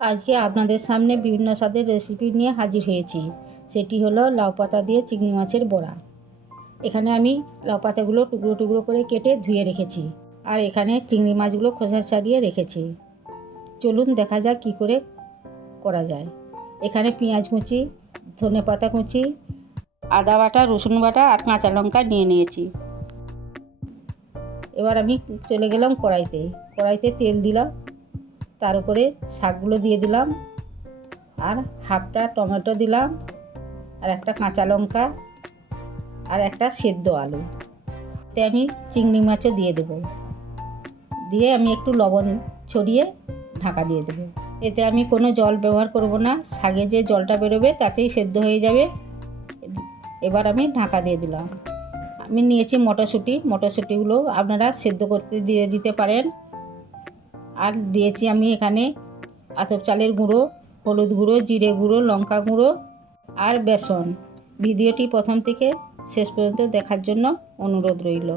আজকে আপনাদের সামনে বিভিন্ন স্বাদের রেসিপি নিয়ে হাজির হয়েছি। সেটি হলো লাউ পাতা দিয়ে চিংড়ি মাছের বড়া। এখানে আমি লাউ পাতাগুলো টুকরো টুকরো করে কেটে ধুয়ে রেখেছি আর এখানে চিংড়ি মাছগুলো খোসা ছাড়িয়ে রেখেছি। চলুন দেখা যাক কী করে করা যায়। এখানে পেঁয়াজ কুচি, ধনে পাতা কুচি, আদা বাটা, রসুন বাটা আর কাঁচা লঙ্কা নিয়ে নিয়েছি। এবার আমি চলে গেলাম কড়াইতে। কড়াইতে তেল দিলাম। তার উপরে শাকগুলো দিয়ে দিলাম, আর হাফটা টমেটো দিলাম, আর একটা কাঁচা লঙ্কা, আর একটা সেদ্ধ আলু। এতে আমি চিংড়ি মাছও দিয়ে দেব। দিয়ে আমি একটু লবণ ছড়িয়ে ঢাকা দিয়ে দেবো। এতে আমি কোনো জল ব্যবহার করব না। শাগে যে জলটা বেরোবে তাতেই সেদ্ধ হয়ে যাবে। এবার আমি ঢাকা দিয়ে দিলাম। আমি নিয়েছি মটরশুঁটি। মটরশুঁটিগুলো আপনারা সেদ্ধ করতে দিয়ে দিতে পারেন। আর দিয়েছি আমি এখানে আতপ চালের গুঁড়ো, হলুদ গুঁড়ো, জিরে গুঁড়ো, লঙ্কা গুঁড়ো আর বেসন। ভিডিওটি প্রথম থেকে শেষ পর্যন্ত দেখার জন্য অনুরোধ রইল।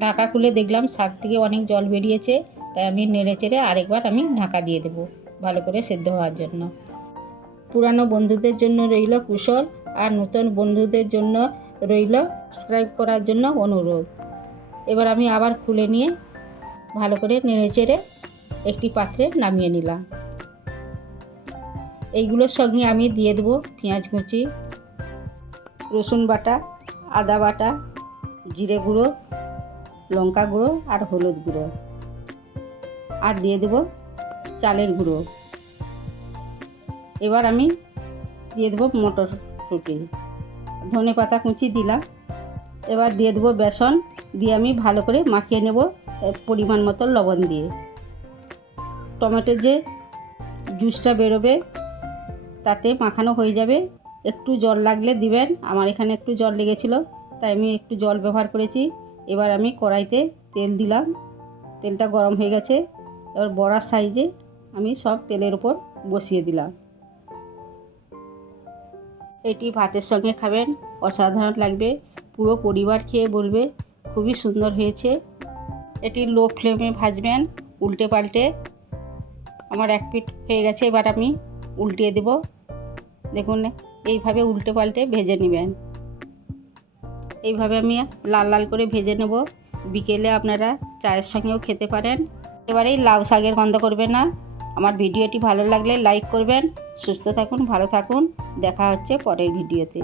ঢাকা খুলে দেখলাম শাক থেকে অনেক জল বেরিয়েছে, তাই আমি নেড়ে চেড়ে আরেকবার আমি ঢাকা দিয়ে দেবো ভালো করে সেদ্ধ হওয়ার জন্য। পুরানো বন্ধুদের জন্য রইল কুশল আর নতুন বন্ধুদের জন্য রইল সাবস্ক্রাইব করার জন্য অনুরোধ। এবার আমি আবার খুলে নিয়ে ভালো করে নেড়ে চেড়ে একটি পাত্রে নামিয়ে নিলাম। এইগুলোর সঙ্গে আমি দিয়ে দেবো পেঁয়াজ কুচি, রসুন বাটা, আদা বাটা, জিরে গুঁড়ো, লঙ্কা গুঁড়ো আর হলুদ গুঁড়ো। আর দিয়ে দেবো চালের গুঁড়ো। এবার আমি দিয়ে দেবো মটরশুঁটি। ধনে পাতা কুচি দিলাম। এবার দিয়ে দেবো বেসন। দিয়ে আমি ভালো করে মাখিয়ে নেব পরিমাণ মতো লবণ দিয়ে। টমেটোর যে জুসটা বেরোবে, তাতে মাখানো হয়ে যাবে। একটু জল লাগলে দিবেন। আমার এখানে একটু জল লেগেছিলো, তাই আমি একটু জল ব্যবহার করেছি। এবার আমি কড়াইতে তেল দিলাম। তেলটা গরম হয়ে গেছে। এবার বড়ার সাইজে আমি সব তেলের উপর বসিয়ে দিলাম। এটি ভাতের সঙ্গে খাবেন, অসাধারণ লাগবে। পুরো পরিবার খেয়ে বলবে, খুবই সুন্দর হয়েছে। এটি লো ফ্লেমে ভাজবেন উল্টে পাল্টে আমার এক পিঠ হয়ে গেছে, এবার আমি উল্টিয়ে দেব। দেখুন, এইভাবে উল্টে পাল্টে ভেজে নেবেন। এইভাবে আমি লাল লাল করে ভেজে নেব। বিকেলে আপনারা চায়ের সঙ্গেও খেতে পারেন। এবারে লাউ শাকের গন্ধ করবে না। আমার ভিডিওটি ভালো লাগলে লাইক করবেন। সুস্থ থাকুন, ভালো থাকুন। দেখা হচ্ছে পরের ভিডিওতে।